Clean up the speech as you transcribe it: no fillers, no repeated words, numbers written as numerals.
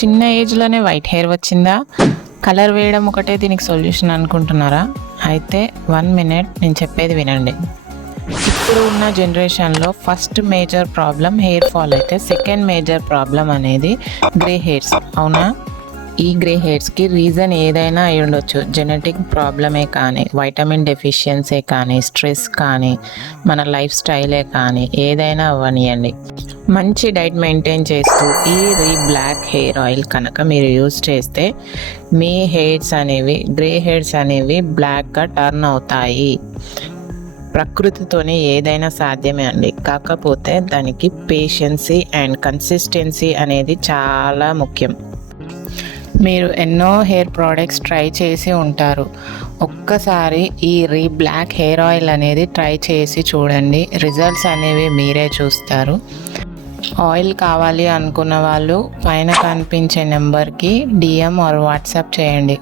చిన్న ఏజ్లోనే white hair వచ్చిందా? కలర్ వేయడం ఒకటే దీనికి సొల్యూషన్ అనుకుంటున్నారా? అయితే 1 మినిట్ నేను చెప్పేది వినండి. ఇప్పుడు ఉన్న జనరేషన్లో first major problem hair fall అయితే సెకండ్ మేజర్ ప్రాబ్లం అనేది గ్రే హెయిర్స్. అవునా? ఈ గ్రే హెయిర్స్కి రీజన్ ఏదైనా అయి ఉండొచ్చు. జెనెటిక్ ప్రాబ్లమే కానీ, వైటమిన్ డెఫిషియన్సీ కానీ, స్ట్రెస్ కానీ, మన లైఫ్ స్టైలే కానీ, ఏదైనా అవ్వనియండి. మంచి డైట్ మెయింటైన్ చేస్తూ ఈ బ్లాక్ హెయిర్ ఆయిల్ కనుక మీరు యూజ్ చేస్తే మీ హెయిర్స్ అనేవి, గ్రే హెయిర్స్ అనేవి బ్లాక్గా టర్న్ అవుతాయి. ప్రకృతితోనే ఏదైనా సాధ్యమే అండి. కాకపోతే దానికి పేషెన్సీ అండ్ కన్సిస్టెన్సీ అనేది చాలా ముఖ్యం. మీరు ఎన్నో హెయిర్ ప్రోడక్ట్స్ ట్రై చేసి ఉంటారు. ఒక్కసారి ఈ బ్లాక్ హెయిర్ ఆయిల్ అనేది ట్రై చేసి చూడండి. రిజల్ట్స్ అనేవి మీరే చూస్తారు. ఆయిల్ కావాలి అనుకున్న వాళ్ళు పైన కనిపించే నెంబర్కి DM ఆర్ వాట్సాప్ చేయండి.